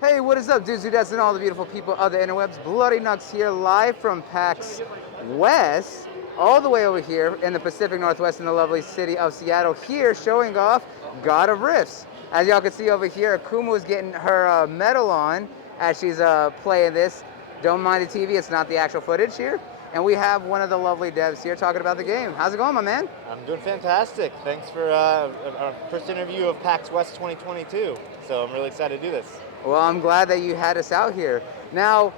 Hey, what is up, dudes, dudettes, and all the beautiful people of the interwebs? Bloody Nux here, live from PAX West, all the way over here in the Pacific Northwest in the lovely city of Seattle, here showing off God of Riffs. As y'all can see over here, Akuma is getting her medal on as she's playing this. Don't mind the TV, it's not the actual footage here. And we have one of the lovely devs here talking about the game. How's it going, my man? I'm doing fantastic. Thanks for our first interview of PAX West 2022. So I'm really excited to do this. Well, I'm glad that you had us out here. Now,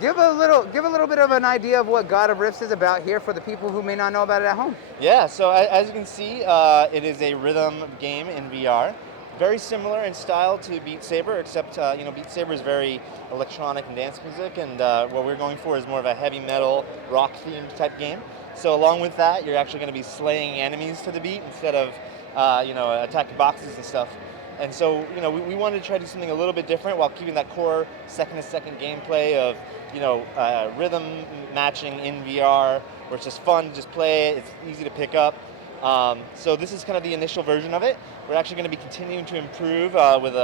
give a little bit of an idea of what God of Riffs is about here for the people who may not know about it at home. Yeah, so as you can see, it is a rhythm game in VR. Very similar in style to Beat Saber, except Beat Saber is very electronic and dance music, and what we're going for is more of a heavy metal, rock themed type game. So along with that, you're actually going to be slaying enemies to the beat instead of attacking boxes and stuff. And so we wanted to try to do something a little bit different while keeping that core second-to-second gameplay of rhythm matching in VR, where it's just fun to just play it. It's easy to pick up. So this is kind of the initial version of it. We're actually going to be continuing to improve with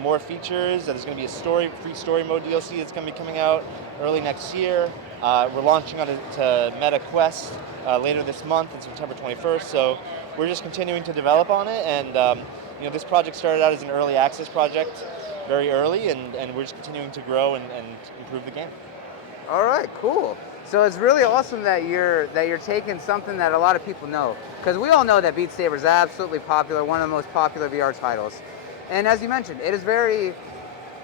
more features. There's going to be a free story mode DLC that's going to be coming out early next year. We're launching on to Meta Quest later this month on September 21st. So we're just continuing to develop on it, and this project started out as an early access project very early, and we're just continuing to grow and improve the game. All right, cool. So it's really awesome that you're taking something that a lot of people know, because we all know that Beat Saber is absolutely popular, one of the most popular VR titles. And as you mentioned, it is very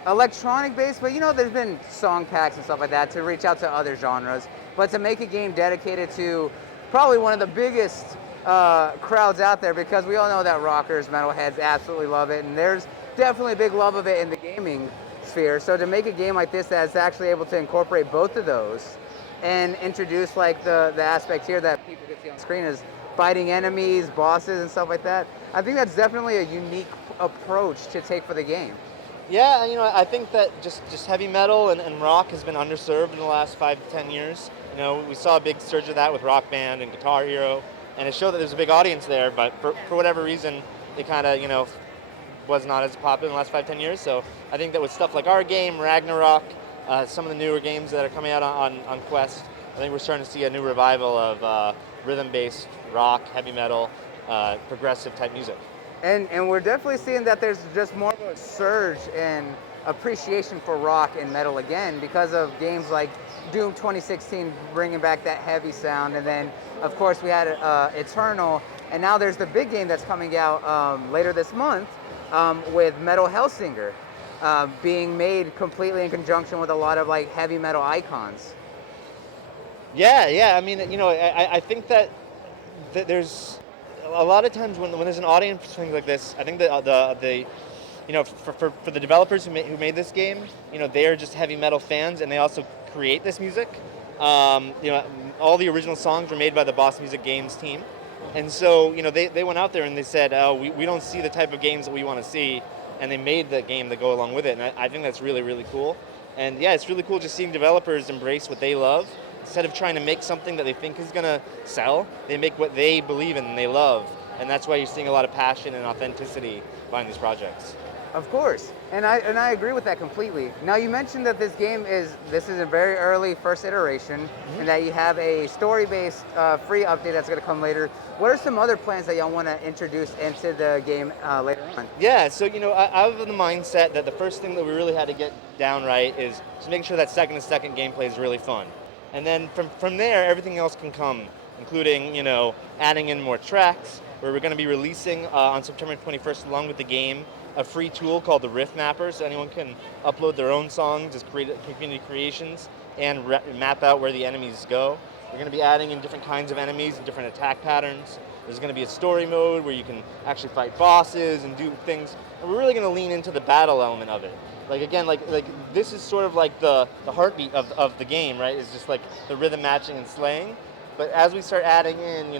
electronic based, but there's been song packs and stuff like that to reach out to other genres. But to make a game dedicated to probably one of the biggest crowds out there, because we all know that rockers, metalheads absolutely love it, and there's definitely a big love of it in the gaming sphere. So to make a game like this that's actually able to incorporate both of those and introduce like the aspect here that people can see on screen is fighting enemies, bosses, and stuff like that, I think that's definitely a unique approach to take for the game. Yeah, I think that just heavy metal and rock has been underserved in the last 5 to 10 years. We saw a big surge of that with Rock Band and Guitar Hero, and it showed that there's a big audience there, but for whatever reason, it kind of, was not as popular in the last 5-10 years. So I think that with stuff like our game, Ragnarok, some of the newer games that are coming out on Quest, I think we're starting to see a new revival of rhythm-based rock, heavy metal, progressive type music. And we're definitely seeing that there's just more of a surge in appreciation for rock and metal again because of games like Doom 2016 bringing back that heavy sound, and then of course we had Eternal, and now there's the big game that's coming out later this month with Metal Hellsinger being made completely in conjunction with a lot of like heavy metal icons. Yeah. I mean, I think that there's a lot of times when there's an audience for something like this, I think that for the developers who made this game, they are just heavy metal fans, and they also create this music. All the original songs were made by the Boss Music Games team, and so they went out there and they said, oh, we don't see the type of games that we want to see, and they made the game that go along with it, and I think that's really, really cool. And yeah, it's really cool just seeing developers embrace what they love. Instead of trying to make something that they think is going to sell, they make what they believe in and they love. And that's why you're seeing a lot of passion and authenticity behind these projects. Of course, and I agree with that completely. Now you mentioned that this is a very early first iteration, and that you have a story-based free update that's going to come later. What are some other plans that y'all want to introduce into the game later on? Yeah, so I have the mindset that the first thing that we really had to get down right is just making sure that second-to-second gameplay is really fun. And then from there, everything else can come, including, adding in more tracks, where we're going to be releasing on September 21st, along with the game, a free tool called the Riff Mapper, so anyone can upload their own songs, just create community creations, and map out where the enemies go. We're going to be adding in different kinds of enemies and different attack patterns. There's going to be a story mode where you can actually fight bosses and do things. And we're really going to lean into the battle element of it. Like again, like this is sort of like the heartbeat of the game, right? It's just like the rhythm matching and slaying. But as we start adding in,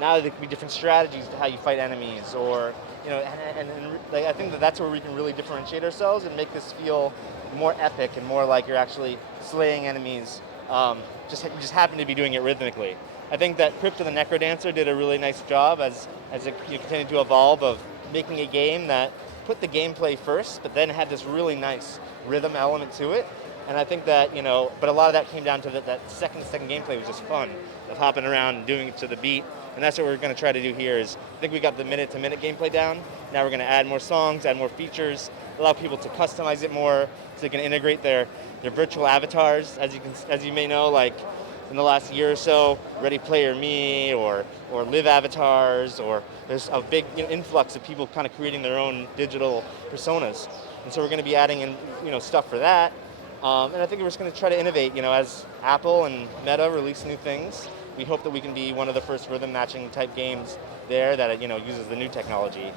now there can be different strategies to how you fight enemies, or and like, I think that's where we can really differentiate ourselves and make this feel more epic and more like you're actually slaying enemies. Just happen to be doing it rhythmically. I think that Crypto the Necrodancer did a really nice job as it continued to evolve of making a game that put the gameplay first, but then had this really nice rhythm element to it. And I think that, but a lot of that came down to that second gameplay was just fun, of hopping around and doing it to the beat. And that's what we're going to try to do here is, I think we got the minute-to-minute gameplay down. Now we're going to add more songs, add more features, allow people to customize it more so they can integrate their virtual avatars. As you may know, like in the last year or so, Ready Player Me or Live avatars, or there's a big influx of people kind of creating their own digital personas. And so we're going to be adding in stuff for that. And I think we're just going to try to innovate, as Apple and Meta release new things. We hope that we can be one of the first rhythm matching type games there that uses the new technology.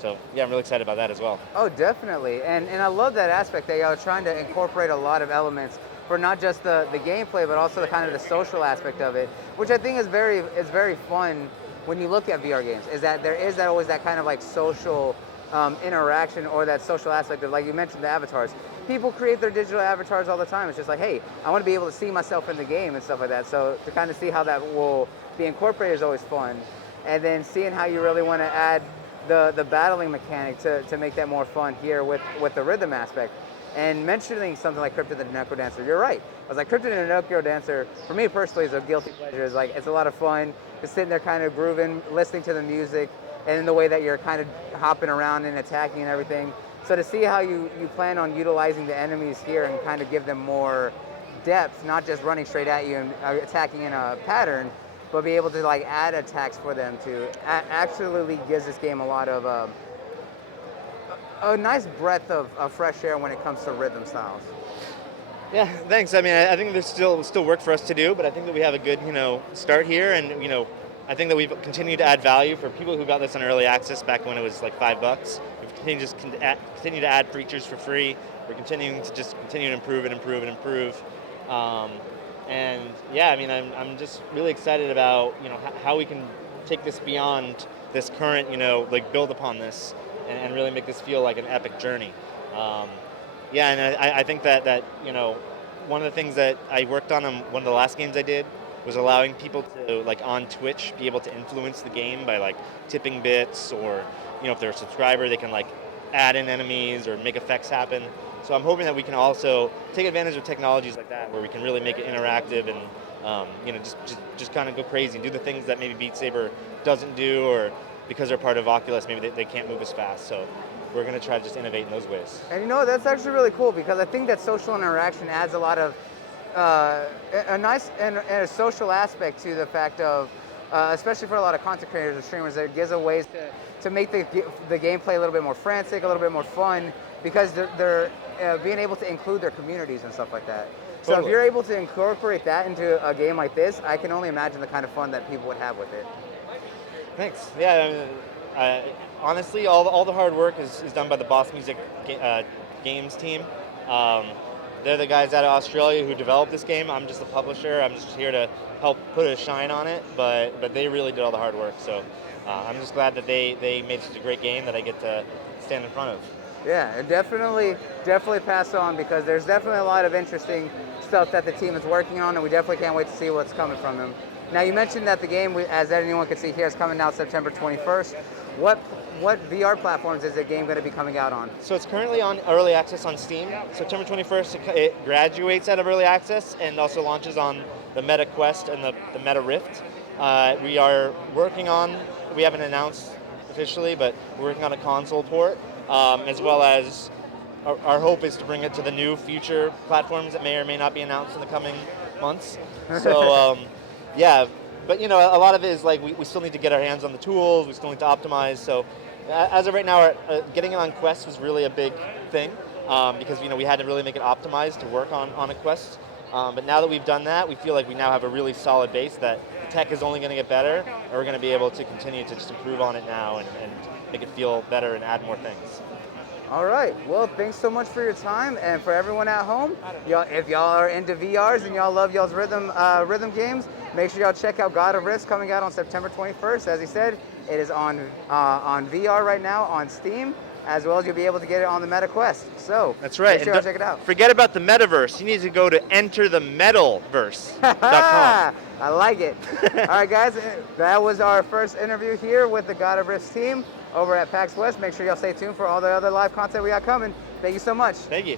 So yeah, I'm really excited about that as well. Oh, definitely. And I love that aspect that y'all are trying to incorporate a lot of elements for not just the gameplay, but also the kind of the social aspect of it, which I think is very fun when you look at VR games, is that there is always that kind of like social interaction, or that social aspect of, like you mentioned, the avatars. People create their digital avatars all the time. It's just like, hey, I want to be able to see myself in the game and stuff like that. So to kind of see how that will be incorporated is always fun. And then seeing how you really want to add the battling mechanic to make that more fun here with the rhythm aspect. And mentioning something like Cryptid the Necrodancer, you're right. I was like, Cryptid the Necrodancer, for me personally, is a guilty pleasure. It's a lot of fun, just sitting there kind of grooving, listening to the music, and in the way that you're kind of hopping around and attacking and everything. So to see how you plan on utilizing the enemies here and kind of give them more depth, not just running straight at you and attacking in a pattern, but be able to like add attacks for them to actually gives this game a lot of a nice breath of fresh air when it comes to rhythm styles. Yeah, thanks. I mean, I think there's still work for us to do, but I think that we have a good, start here, and I think that we've continued to add value for people who got this on early access back when it was like $5. We've continued to add features for free. We're continuing to improve and improve and improve. And yeah, I mean, I'm just really excited about how we can take this beyond this current, like build upon this and really make this feel like an epic journey. Yeah, and I think that one of the things that I worked on one of the last games I did was allowing people to, like on Twitch, be able to influence the game by like tipping bits, or if they're a subscriber, they can like add in enemies or make effects happen. So I'm hoping that we can also take advantage of technologies like that, where we can really make it interactive and just kind of go crazy and do the things that maybe Beat Saber doesn't do, or because they're part of Oculus, maybe they can't move as fast. So we're going to try to just innovate in those ways. And that's actually really cool, because I think that social interaction adds a lot of a nice and a social aspect to the fact of, especially for a lot of content creators or streamers, that it gives a ways to make the gameplay a little bit more frantic, a little bit more fun, because they're being able to include their communities and stuff like that. So Totally. if you're able to incorporate that into a game like this, I can only imagine the kind of fun that people would have with it. Thanks. Yeah, I mean, honestly, all the hard work is done by the Boss Music Games team. They're the guys out of Australia who developed this game. I'm just the publisher. I'm just here to help put a shine on it, but they really did all the hard work. So I'm just glad that they made such a great game that I get to stand in front of. Yeah, and definitely pass on, because there's definitely a lot of interesting stuff that the team is working on, and we definitely can't wait to see what's coming from them. Now, you mentioned that the game, as anyone can see here, is coming out September 21st. What VR platforms is the game going to be coming out on? So it's currently on early access on Steam. September 21st, it graduates out of early access and also launches on the Meta Quest and the Meta Rift. We are working on, we haven't announced officially, but we're working on a console port, as well as our hope is to bring it to the new future platforms that may or may not be announced in the coming months. So yeah, but a lot of it is like we still need to get our hands on the tools, we still need to optimize. So as of right now, getting it on Quest was really a big thing, because we had to really make it optimized to work on a Quest. But now that we've done that, we feel like we now have a really solid base that the tech is only going to get better, and we're going to be able to continue to just improve on it now and make it feel better and add more things. All right. Well, thanks so much for your time, and for everyone at home, if y'all are into VRs and y'all love y'all's rhythm games, make sure y'all check out God of Riffs, coming out on September 21st. As he said, it is on VR right now on Steam. as well as you'll be able to get it on the Meta Quest. So That's right. make sure And to check it out. forget about the metaverse. You need to go to enterthemetalverse.com. I like it. All right, guys, that was our first interview here with the God of Riffs team over at PAX West. Make sure y'all stay tuned for all the other live content we got coming. Thank you so much. Thank you.